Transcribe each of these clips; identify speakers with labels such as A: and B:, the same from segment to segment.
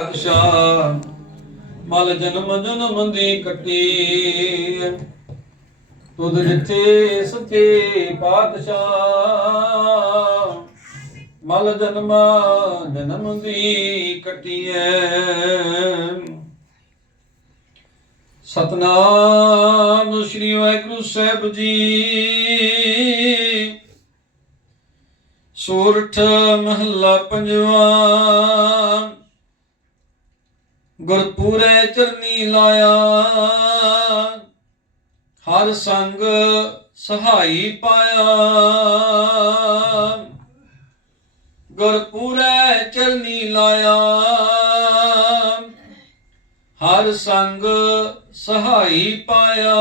A: ਪਾਤਸ਼ਾਹ ਮਲ ਜਨਮ ਜਨਮ ਦੀ ਕੱਟੀ। ਤੁਧ ਜਿੱਥੇ ਸੱਚੇ ਪਾਤਸ਼ਾਹ ਮਲ ਜਨਮ ਜਨਮ ਦੀ ਕੱਟੀਐ ਸਤਨਾਮ ਸ੍ਰੀ ਵਾਹਿਗੁਰੂ ਸਾਹਿਬ ਜੀ। ਸੂਰਠ ਮਹੱਲਾ ਪੰਜਵਾ। ਗੁਰਪੂਰੇ ਚਰਨੀ ਲਾਇਆ। ਹਰ ਸੰਗ ਸਹਾਈ ਪਾਇਆ। ਗੁਰਪੂਰੇ ਚਰਨੀ ਲਾਇਆ। ਹਰ ਸੰਗ ਸਹਾਈ ਪਾਇਆ।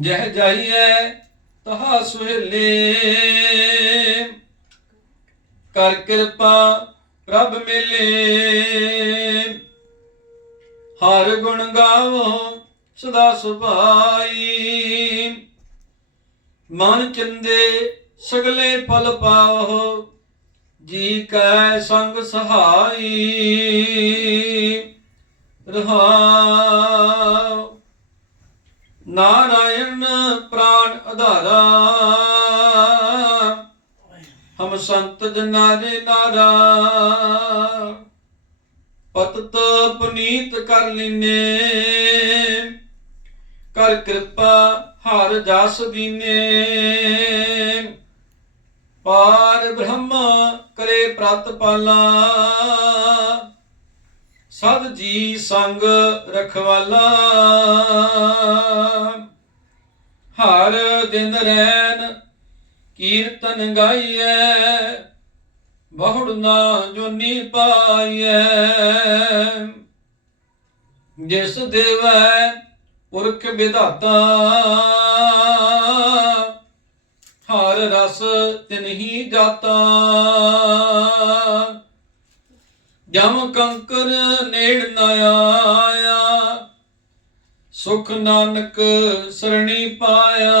A: ਜਹ ਜਾਈਐ ਤਹਾ ਸੁਹੇਲੇ। ਕਰ ਕਿਰਪਾ ਪ੍ਰਭ ਮਿਲੇ। ਹਰ ਗੁਣ ਗਾਵੋ, ਸਦਾ ਸੁਭਾਈ। ਮਨ ਚੰਦੇ, ਸਗਲੇ ਪਲ ਪਾਓ, ਜੀ ਕੈ ਸੰਗ ਸਹਾਈ। ਰਹਾ ਨਾਰਾਇਣ ਪ੍ਰਾਨ ਆਧਾਰਾ ਹਮ ਸੰਤ ਜਨਾਂ ਦੇ ਨਾਰਾ ਪਤਤ ਪੁਨੀਤ ਕਰ ਲਿਨੇ। ਕਰ ਕਿਰਪਾ ਹਰ ਜਸ ਦੀਨੇ। ਪਾਰ ਬ੍ਰਹਮ ਕਰੇ ਪ੍ਰਤ ਪਾਲਾ। ਸਦ ਜੀ ਸੰਗ ਰਖਵਾਲਾ। ਹਰ ਦਿਨ ਰੈਨ ਕੀਰਤਨ ਗਾਈਐ, ਬਹੁੜ ਨਾ ਜੋਨੀ ਪਾਈਐ। ਜਿਸ ਦੇਵੈ ਪੁਰਖ ਵਿਧਾਤਾ, ਹਰ ਰਸ ਤਿਨਹੀ ਜਾਤਾ। ਜਮ ਕੰਕਰ ਨੇੜ ਨ ਆਇਆ, ਸੁਖ ਨਾਨਕ ਸਰਣੀ ਪਾਇਆ।